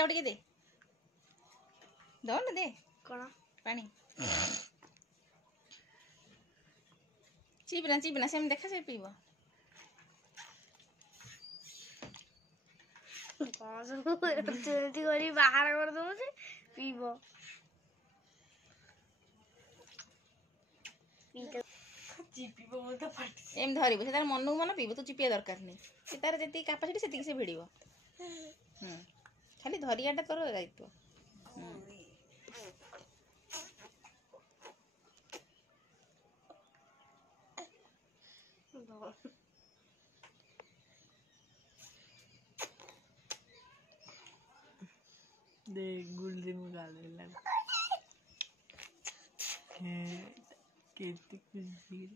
ଆଉ ଟିକେ ଦେ ଦଉନ ଦେ କଣ ପାଣି ଚିବିନା ସେମିତି ଦେଖା ସେ ପିଇବ। କଣ ସବୁ ଏମିତି କରି ବାହାର କରିଦଉଛି ପିଇବ। ଏମିତି ଧରିବ ସେ ତାର ମନକୁ ମନ ପିଇବ, ତୁ ଚିପିବା ଦରକାର ନାହିଁ। ସେ ତାର ଯେତିକି କାପାସିଟି ସେତିକି ସେ ଭିଡ଼ିବ। ଖାଲି ଧରିବାଟା ତୋର ଦାୟିତ୍ୱ। देख गुल्ली मुकाबले लगा कितनी खुशी